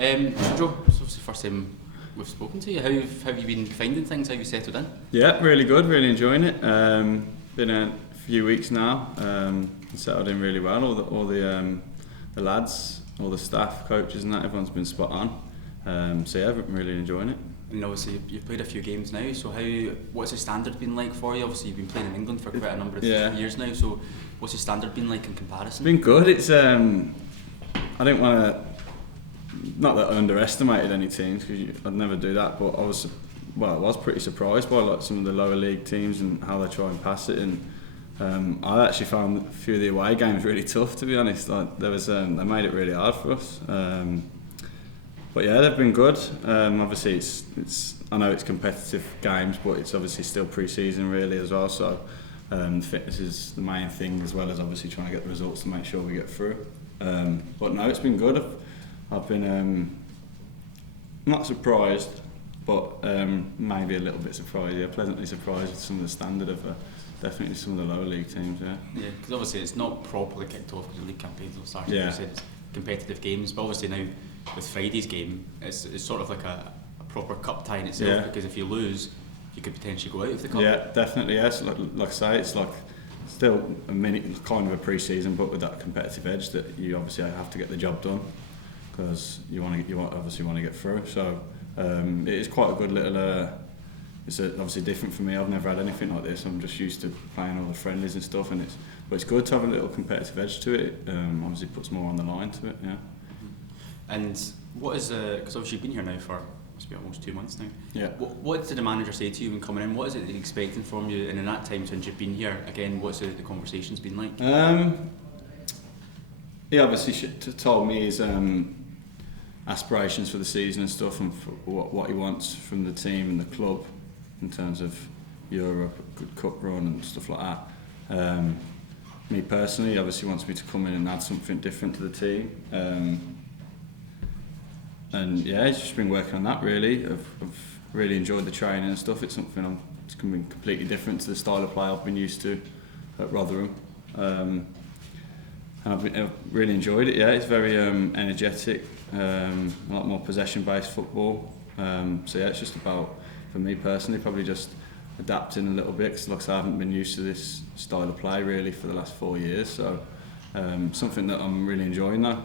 So Joe, it's obviously the first time we've spoken to you. How have you been finding things? How have you settled in? Yeah, really good, really enjoying it. Been a few weeks now, settled in really well. All the lads, all the staff, coaches and that, everyone's been spot on. So yeah, I'm really enjoying it. And obviously you've played a few games now, so what's the standard been like for you? Obviously you've been playing in England for quite a number of years now, so what's the standard been like in comparison? It's been good. It's I didn't want to, not that I underestimated any teams, because I'd never do that, but I was pretty surprised by like some of the lower league teams and how they try and pass it. And I actually found a few of the away games really tough, to be honest. Like they made it really hard for us. But yeah, they've been good. Obviously, it's I know it's competitive games, but it's obviously still pre-season really as well. So fitness is the main thing, as well as obviously trying to get the results to make sure we get through. But no, it's been good. I've been not surprised, but maybe a little bit surprised. Yeah, pleasantly surprised with some of the standard of definitely some of the lower league teams. Yeah. Yeah, because obviously it's not properly kicked off because the league campaigns will start. Yeah. You said it's competitive games, but obviously now with Friday's game, it's sort of like a proper cup tie in itself. Yeah. Because if you lose, you could potentially go out of the cup. Yeah, definitely. Yes, like I say, it's like still a kind of a pre-season, but with that competitive edge that you obviously have to get the job done, because you obviously want to get through. So it is quite a good little. It's obviously different for me. I've never had anything like this. I'm just used to playing all the friendlies and stuff, and it's good to have a little competitive edge to it. Obviously puts more on the line to it. Yeah. And what is because obviously you've been here now for must be almost 2 months now. Yeah. What did the manager say to you when coming in? What is it that he's expecting from you? And in that time since you've been here, again, what's the conversations been like? He obviously told me his aspirations for the season and stuff, and for what he wants from the team and the club in terms of Europe, a good cup run and stuff like that. Me personally, he obviously wants me to come in and add something different to the team. And yeah, he's just been working on that really. I've really enjoyed the training and stuff. It's something it's going to be completely different to the style of play I've been used to at Rotherham. And I've really enjoyed it. Yeah, it's very energetic, a lot more possession-based football. So yeah, it's just about, for me personally, probably just adapting a little bit, because like I haven't been used to this style of play really for the last 4 years. So something that I'm really enjoying though,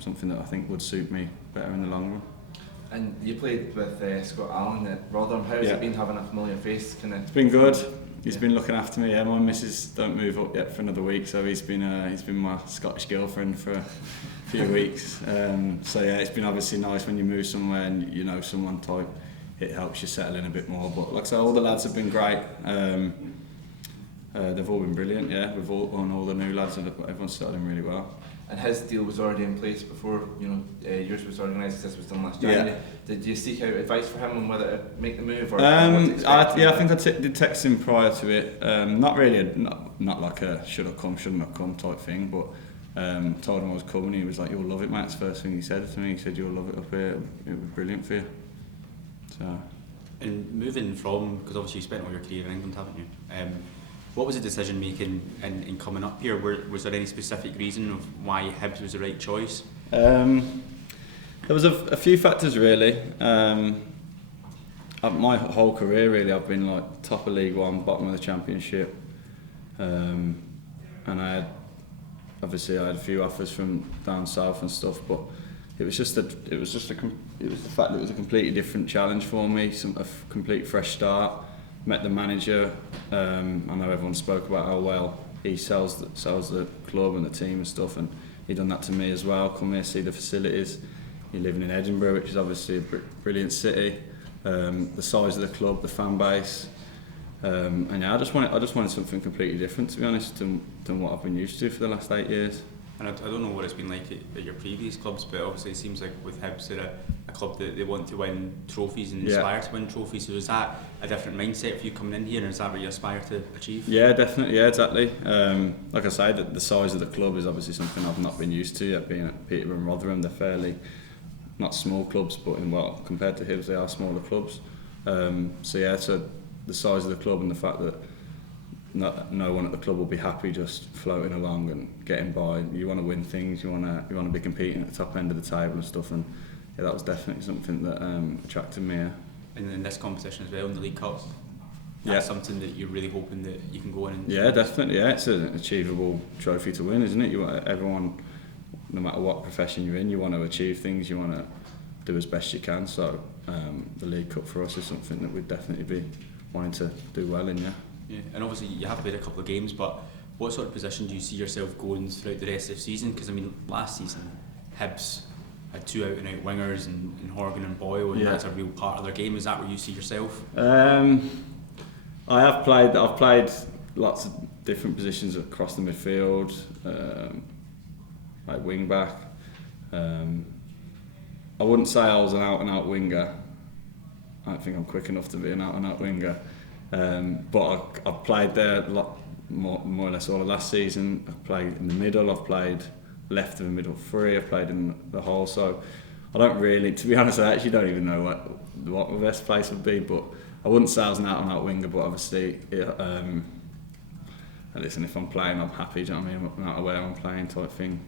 something that I think would suit me better in the long run. And you played with Scott Allen at Rotherham. How has it been having a familiar face? It's been good. He's been looking after me. Yeah, my missus don't move up yet for another week, so he's been my Scottish girlfriend for a few weeks. So yeah, it's been obviously nice when you move somewhere and you know someone type. It helps you settle in a bit more. But like I say, all the lads have been great. They've all been brilliant. Yeah, we've all the new lads, and everyone's settled in really well. And his deal was already in place before yours was organised. This was done last January. Yeah. Did you seek out advice for him on whether to make the move? Or I think I did text him prior to it. Not really, not like a should have come, shouldn't have come type thing, but told him I was coming. He was like, "You'll love it, mate." That's the first thing he said to me. He said, "You'll love it up here. It was brilliant for you." So. And moving from, because obviously you spent all your career in England, haven't you? What was the decision making in coming up here? Was there any specific reason of why Hibs was the right choice? There was a few factors really. My whole career really, I've been like top of League One, bottom of the Championship, and I had a few offers from down south and stuff, but it was the fact that it was a completely different challenge for me, a complete fresh start. Met the manager. I know everyone spoke about how well he sells the club and the team and stuff, and he done that to me as well. Come here, see the facilities. You're living in Edinburgh, which is obviously a brilliant city. The size of the club, the fan base, and yeah, I just wanted something completely different, to be honest, than what I've been used to for the last 8 years. And I don't know what it's been like at your previous clubs, but obviously it seems like with Hibs they're a club that they want to win trophies and aspire to win trophies. So is that a different mindset for you coming in here, and is that what you aspire to achieve? Yeah, definitely. Yeah, exactly. Like I say, the size of the club is obviously something I've not been used to yet. Being at Peterborough and Rotherham, they're fairly not small clubs, but compared to Hibs, they are smaller clubs. So the size of the club and the fact that no one at the club will be happy just floating along and getting by. You want to win things. You want to be competing at the top end of the table and stuff. And that was definitely something that attracted me. And in this competition as well, in the League Cup, that's something that you're really hoping that you can go in and... Yeah, definitely. Yeah, it's an achievable trophy to win, isn't it? You want everyone, no matter what profession you're in, you want to achieve things. You want to do as best you can. So the League Cup for us is something that we'd definitely be wanting to do well in. Yeah, and obviously you have played a couple of games, but what sort of position do you see yourself going throughout the rest of the season? Because I mean, last season Hibs had 2 out-and-out wingers in Horgan and Boyle, and that's a real part of their game. Is that where you see yourself? I've played lots of different positions across the midfield, like wing back. I wouldn't say I was an out-and-out winger. I don't think I'm quick enough to be an out-and-out winger. But I've played there a lot, more or less all of last season. I've played in the middle, I've played left of the middle three, I've played in the hole. So I don't really, to be honest, I actually don't even know what my best place would be. But I wouldn't say I was an out-and-out winger, but obviously, listen, if I'm playing, I'm happy, do you know what I mean? No matter where I'm playing type thing.